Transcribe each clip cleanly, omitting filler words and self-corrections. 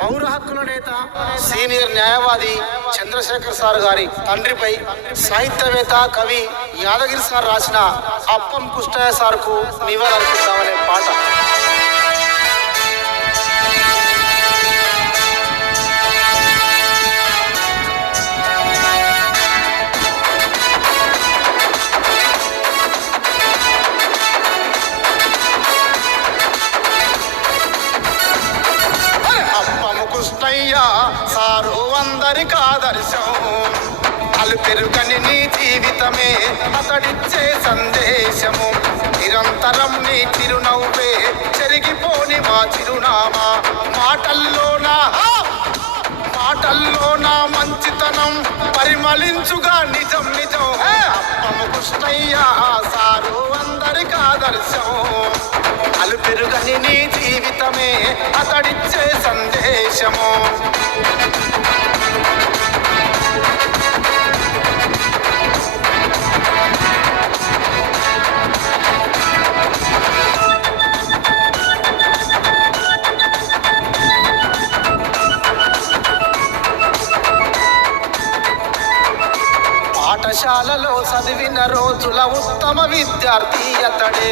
పౌర హక్కుల నేత సీనియర్ న్యాయవాది చంద్రశేఖర్ సార్ గారి తండ్రిపై సాహిత్యవేత్త కవి యాదగిరి సార్ రాసిన అప్పం కుష్టయ్య సార్కు నివాళులర్పిద్దామనే పాట. సారు అందరికి ఆదర్శం, అలుపెరుగని నీ జీవితమే అతడిచ్చే సందేశము. నిరంతరం నీ చిరునవ్వే చెరిగిపోని మా చిరునామా. మాటల్లో నా మంచితనం పరిమళించుగా నిజం నిజం. అప్పము కృష్ణయ్య సారు అందరికి ఆదర్శం, అలుపెరుగని నీ జీవితమే అతడిచ్చే సందేశము. పాఠశాలలో చదివిన రోజుల ఉత్తమ విద్యార్థి అతడే.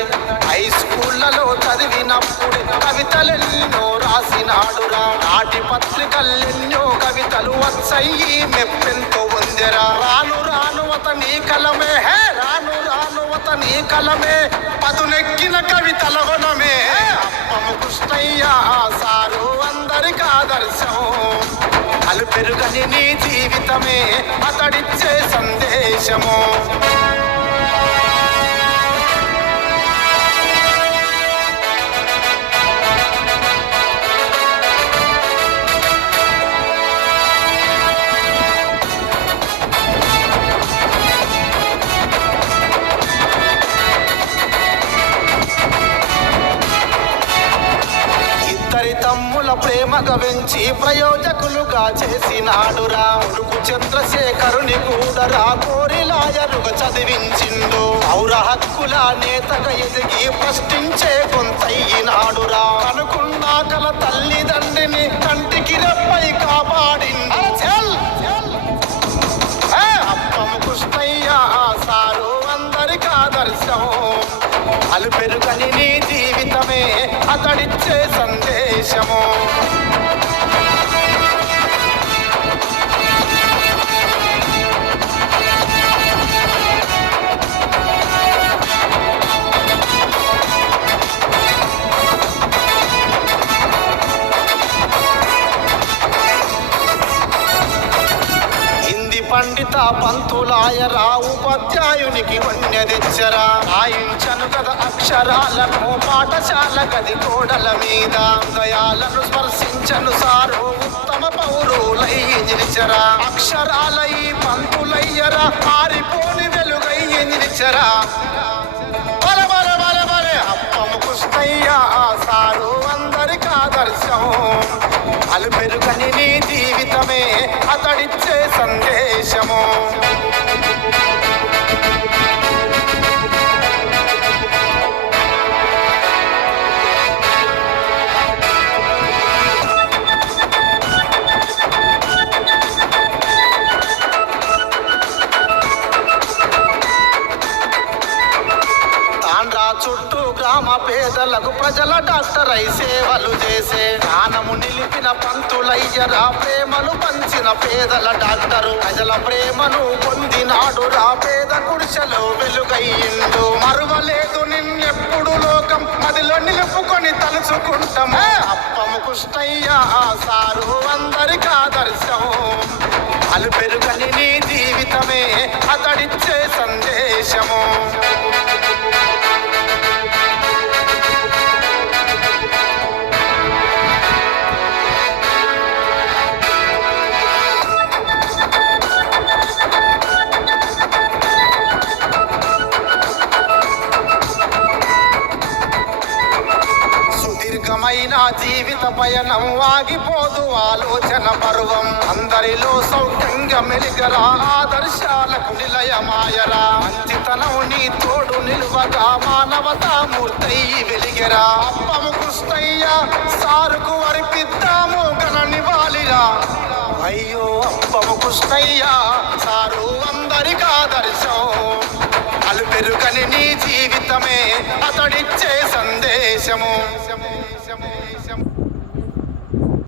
హై స్కూళ్లలో చదివినప్పుడు కవితలెన్నో రాసినాడురా. నాటి పత్రికలెన్నో కవితలు వచ్చయ్యి మెప్పెంతో పొందెరా. రాను రాను అతని కలమే పదునెక్కిన కవితల వనమే. అప్పము కృష్ణయ్య సారు అందరికి ఆదర్శం, అలుపెరుగని నీ జీవితమే అతడిచ్చే సందేశము. తమ్ముల ప్రేమగా వెంచి ప్రయోజకులుగా చేసినాడురా. ఉడుకు చంద్రశేఖరుని కూడరా కోరి లాయరుగా చదివించిండు. పౌర హక్కుల నేతగా ఎదిగి ప్రశ్నించే గొంతయ్యినాడురా. కనుకున్న కల తల్లిదండ్రిని కంటికి రెప్పై కాపాడిండు. అప్పము కృష్ణయ్య సారు అందరికి ఆదర్శం, అలుపెరుగని నీ జీవితమే అతడిచ్చే సందేశము. పండిత పంతులాయరా ఉపాధ్యాయునికి వన్య తెచ్చరా. రాయించను కథ అక్షరాలను పాఠశాల గది గోడల మీద. హృదయాలను స్పర్శించను సారు ఉత్తమ పౌరులయ్యి నిలిచరా. అక్షరాల ఈ పంతులయ్యరా ఆరిపోని వెలుగయ్యి నిలిచరా. అప్పము కృష్ణయ్య సారు అందరికి ఆదర్శం, అలుపెరుగని నీ జీవితమే అతడిచ్చే సందేశము. చుట్టూ గ్రామ పేదలకు ప్రజల డాక్టర్ అయి సేవలు చేసే. జ్ఞానము నిలిపిన పంతులయ్యరా ప్రేమను పంచిన పేదల డాక్టరు. ప్రజల ప్రేమను పొందినాడు రా పేద గుడిసెలో వెలుగయ్యిండు. మరువలేదు నిన్నెప్పుడు లోకం మదిలో నిలుపుకొని తలుచుకుంటాము. అప్పము కృష్ణయ్య సారు అందరికి ఆదర్శం, అలుపెరుగని నీ జీవితమే అతడిచ్చే సందేశము. సుదీర్ఘమైన జీవిత పయనం ఆగిపోదు ఆలోచన పర్వం. అందరిలో సౌఖ్యంగా మెలిగరా ఆదర్శాలకు నిలయమాయరా. మంచితనం నీ తోడు నిలువగా మానవతామూర్తయ్యి వెలిగరా. అప్పము కృష్ణయ్య సారుకు అర్పిద్దాము ఘన అప్పము కృష్ణయ్య సారు అందరికి ఆదర్శం. అలుపెరుగని నీ జీవితమే అతడిచ్చే సందేశము.